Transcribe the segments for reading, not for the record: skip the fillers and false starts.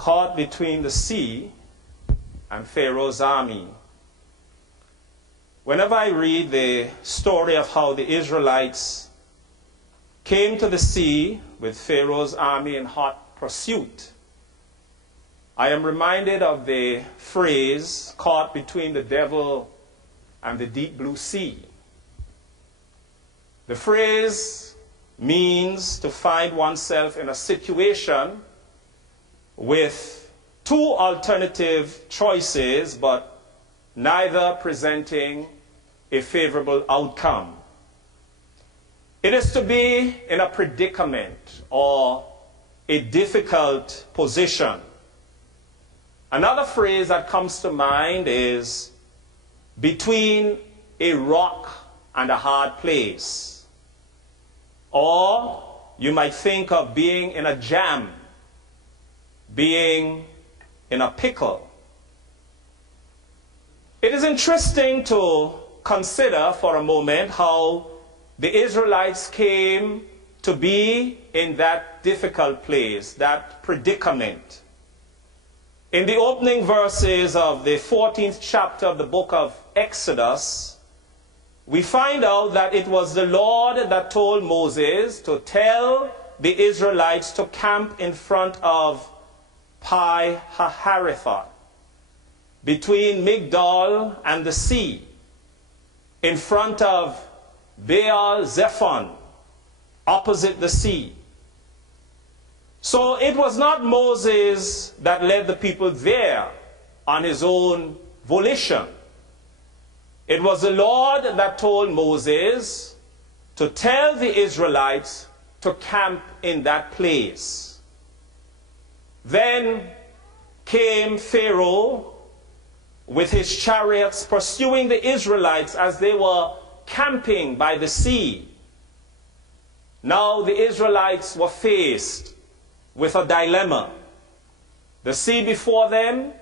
caught between the sea and Pharaoh's army. Whenever I read the story of how the Israelites came to the sea with Pharaoh's army in hot pursuit, I am reminded of the phrase, caught between the devil and the deep blue sea. The phrase means to find oneself in a situation with two alternative choices, but neither presenting a favorable outcome. It is to be in a predicament or a difficult position. Another phrase that comes to mind is between a rock and a hard place. Or you might think of being in a jam, being in a pickle. It is interesting to consider for a moment how the Israelites came to be in that difficult place, that predicament. In the opening verses of the 14th chapter of the book of Exodus, we find out that it was the Lord that told Moses to tell the Israelites to camp in front of Pi Hahiroth, between Migdol and the sea, in front of Baal Zephon, opposite the sea. So it was not Moses that led the people there on his own volition. It was the Lord that told Moses to tell the Israelites to camp in that place. Then came Pharaoh with his chariots pursuing the Israelites as they were camping by the sea. Now the Israelites were faced with a dilemma. The sea before them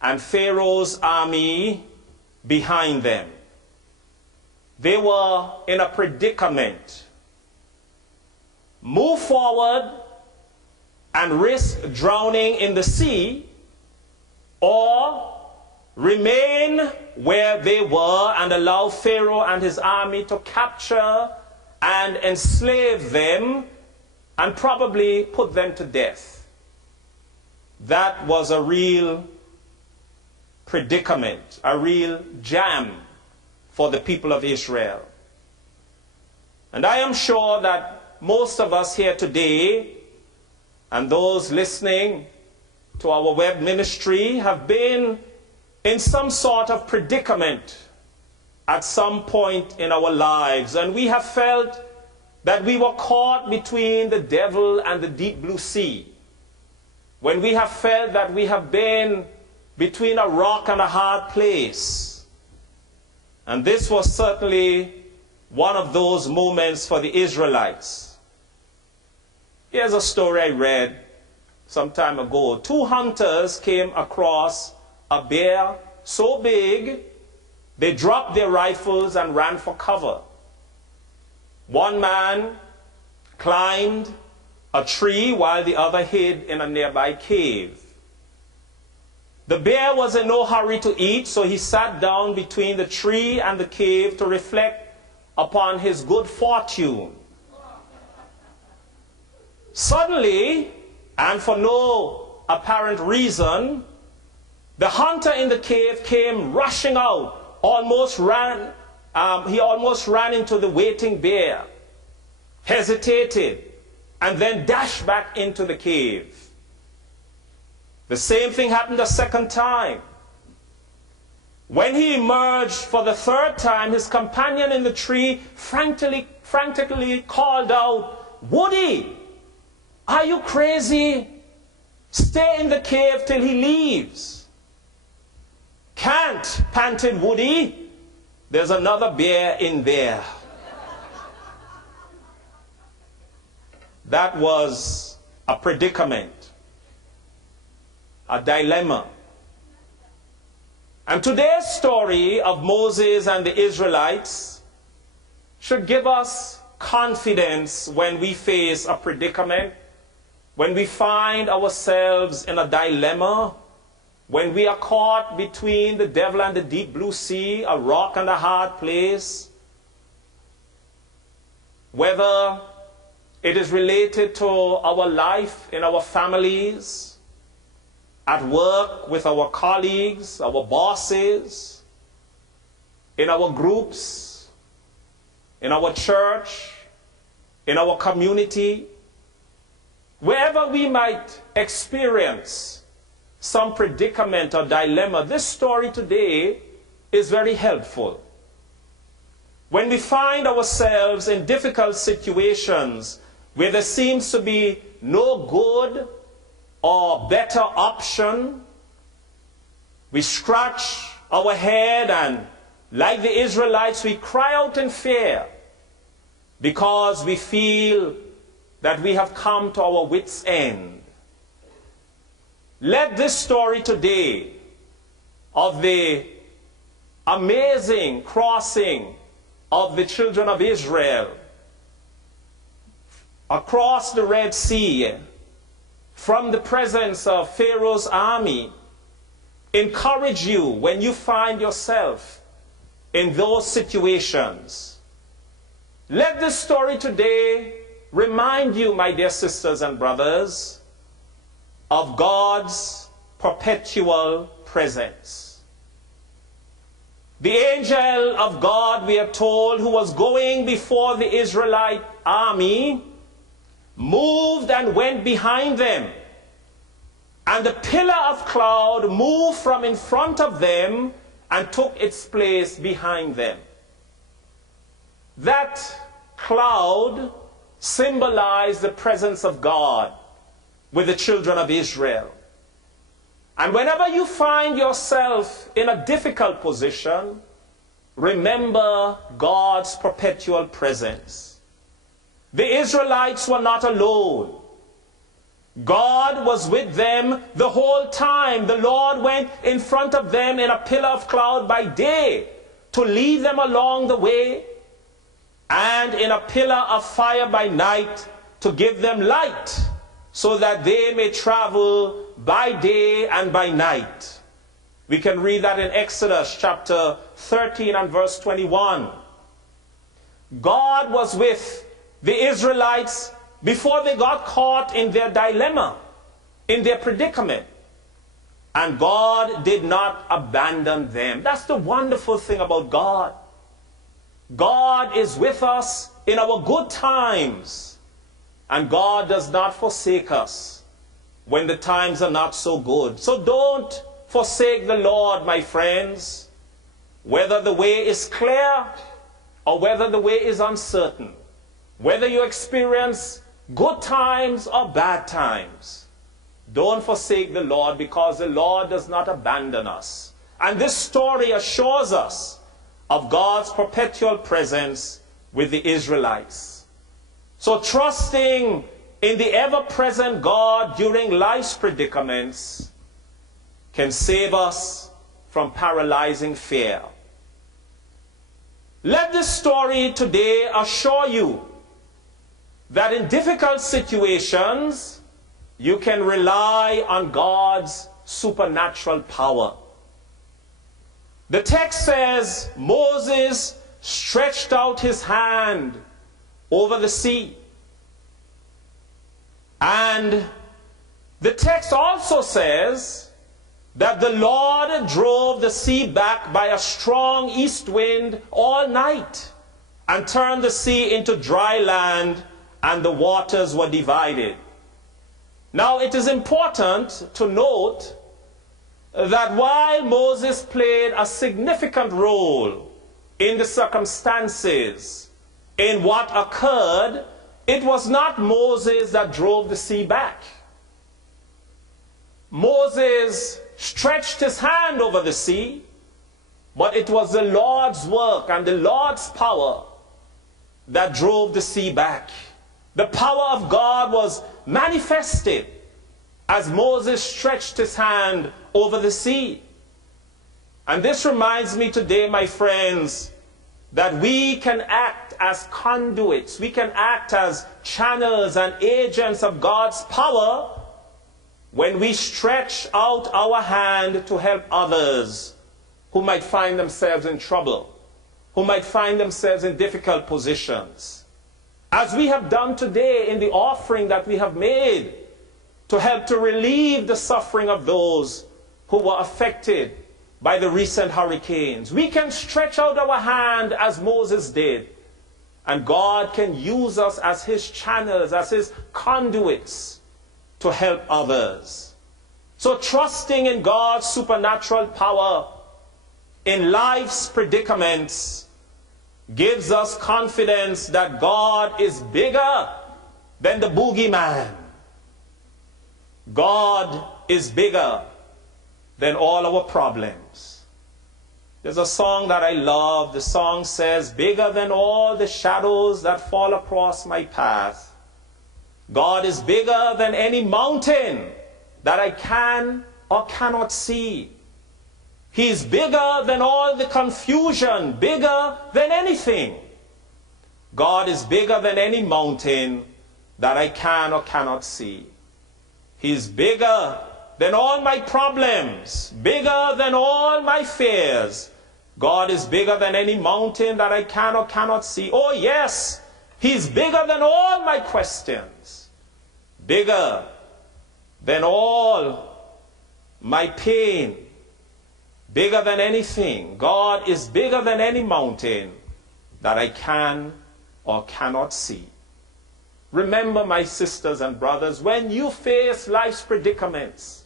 and Pharaoh's army behind them. They were in a predicament. Move forward and risk drowning in the sea, or remain where they were and allow Pharaoh and his army to capture and enslave them and probably put them to death. That was a real predicament, a real jam for the people of Israel. And I am sure that most of us here today and those listening to our web ministry have been in some sort of predicament at some point in our lives, and we have felt that we were caught between the devil and the deep blue sea. When we have felt that we have been between a rock and a hard place. And this was certainly one of those moments for the Israelites. Here's a story I read some time ago. Two hunters came across a bear so big they dropped their rifles and ran for cover. One man climbed a tree while the other hid in a nearby cave. The bear was in no hurry to eat, so he sat down between the tree and the cave to reflect upon his good fortune. Suddenly, and for no apparent reason, the hunter in the cave came rushing out, he almost ran into the waiting bear, hesitated, and then dashed back into the cave. The same thing happened a second time. When he emerged for the third time, his companion in the tree frantically called out, "Woody, are you crazy? Stay in the cave till he leaves." "Can't," panted Woody. "There's another bear in there." That was a predicament, a dilemma. And today's story of Moses and the Israelites should give us confidence when we face a predicament when we find ourselves in a dilemma, when we are caught between the devil and the deep blue sea, a rock and a hard place, whether it is related to our life in our families, at work with our colleagues, our bosses, in our groups, in our church, in our community, wherever we might experience some predicament or dilemma, this story today is very helpful. When we find ourselves in difficult situations where there seems to be no good or better option, we scratch our head and, like the Israelites, we cry out in fear because we feel that we have come to our wits' end. Let this story today of the amazing crossing of the children of Israel across the Red Sea from the presence of Pharaoh's army encourage you when you find yourself in those situations. Let this story today remind you, my dear sisters and brothers, of God's perpetual presence. The angel of God, we are told, who was going before the Israelite army, moved and went behind them. And the pillar of cloud moved from in front of them and took its place behind them. That cloud symbolized the presence of God with the children of Israel. And whenever you find yourself in a difficult position, remember God's perpetual presence. The Israelites were not alone. God was with them the whole time. The Lord went in front of them in a pillar of cloud by day to lead them along the way, and in a pillar of fire by night to give them light, so that they may travel by day and by night. We can read that in Exodus chapter 13 and verse 21. God was with the Israelites before they got caught in their dilemma, in their predicament. And God did not abandon them. That's the wonderful thing about God. God is with us in our good times. And God does not forsake us when the times are not so good. So don't forsake the Lord, my friends, whether the way is clear or whether the way is uncertain, whether you experience good times or bad times. Don't forsake the Lord, because the Lord does not abandon us. And this story assures us of God's perpetual presence with the Israelites. So trusting in the ever-present God during life's predicaments can save us from paralyzing fear. Let this story today assure you that in difficult situations, you can rely on God's supernatural power. The text says Moses stretched out his hand over the sea. And the text also says that the Lord drove the sea back by a strong east wind all night and turned the sea into dry land, and the waters were divided. Now it is important to note that while Moses played a significant role in the circumstances, in what occurred, it was not Moses that drove the sea back. Moses stretched his hand over the sea, but it was the Lord's work and the Lord's power that drove the sea back. The power of God was manifested as Moses stretched his hand over the sea. And this reminds me today, my friends, that we can act act as conduits. We can act as channels and agents of God's power when we stretch out our hand to help others who might find themselves in trouble, who might find themselves in difficult positions. As we have done today in the offering that we have made to help to relieve the suffering of those who were affected by the recent hurricanes. We can stretch out our hand as Moses did, and God can use us as his channels, as his conduits to help others. So trusting in God's supernatural power in life's predicaments gives us confidence that God is bigger than the boogeyman. God is bigger than all our problems. There's a song that I love. The song says, bigger than all the shadows that fall across my path. God is bigger than any mountain that I can or cannot see. He's bigger than all the confusion, bigger than anything. God is bigger than any mountain that I can or cannot see. He's bigger than all my problems, bigger than all my fears. God is bigger than any mountain that I can or cannot see. Oh yes, he's bigger than all my questions, bigger than all my pain, bigger than anything. God is bigger than any mountain that I can or cannot see. Remember, my sisters and brothers, when you face life's predicaments,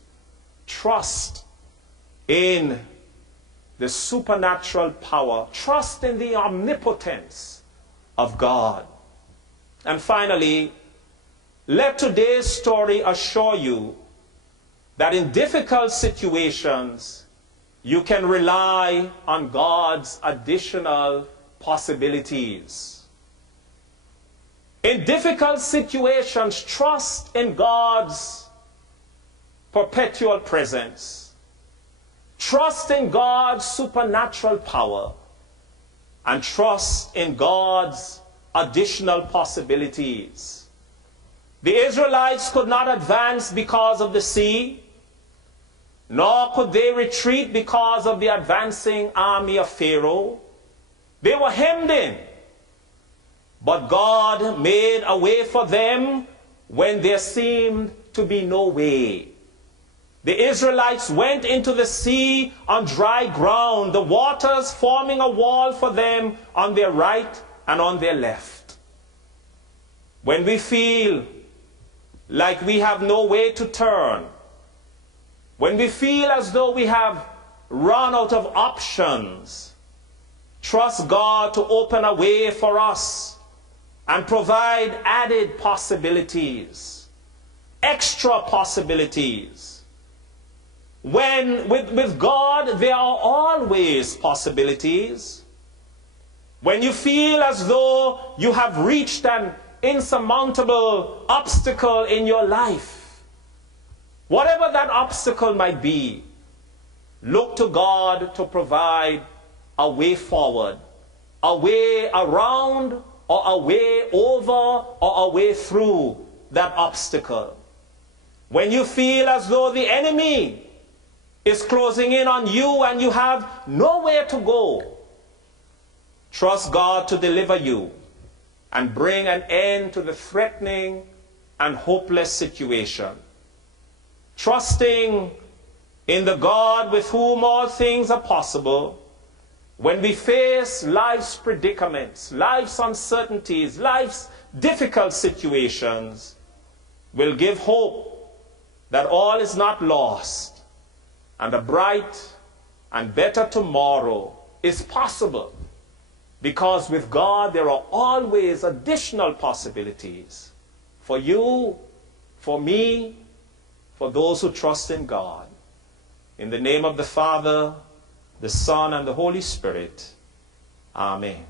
trust in the supernatural power. Trust in the omnipotence of God. And finally, let today's story assure you that in difficult situations, you can rely on God's additional possibilities. In difficult situations, trust in God's perpetual presence. Trust in God's supernatural power, and trust in God's additional possibilities. The Israelites could not advance because of the sea, nor could they retreat because of the advancing army of Pharaoh. They were hemmed in, but God made a way for them when there seemed to be no way. The Israelites went into the sea on dry ground, the waters forming a wall for them on their right and on their left. When we feel like we have no way to turn, when we feel as though we have run out of options, trust God to open a way for us and provide added possibilities, extra possibilities. When with God there are always possibilities. When you feel as though you have reached an insurmountable obstacle in your life, whatever that obstacle might be, look to God to provide a way forward, a way around, or a way over, or a way through that obstacle. When you feel as though the enemy is closing in on you and you have nowhere to go, trust God to deliver you and bring an end to the threatening and hopeless situation. Trusting in the God with whom all things are possible, when we face life's predicaments, life's uncertainties, life's difficult situations, will give hope that all is not lost, and a bright and better tomorrow is possible, because with God there are always additional possibilities for you, for me, for those who trust in God. In the name of the Father, the Son, and the Holy Spirit. Amen.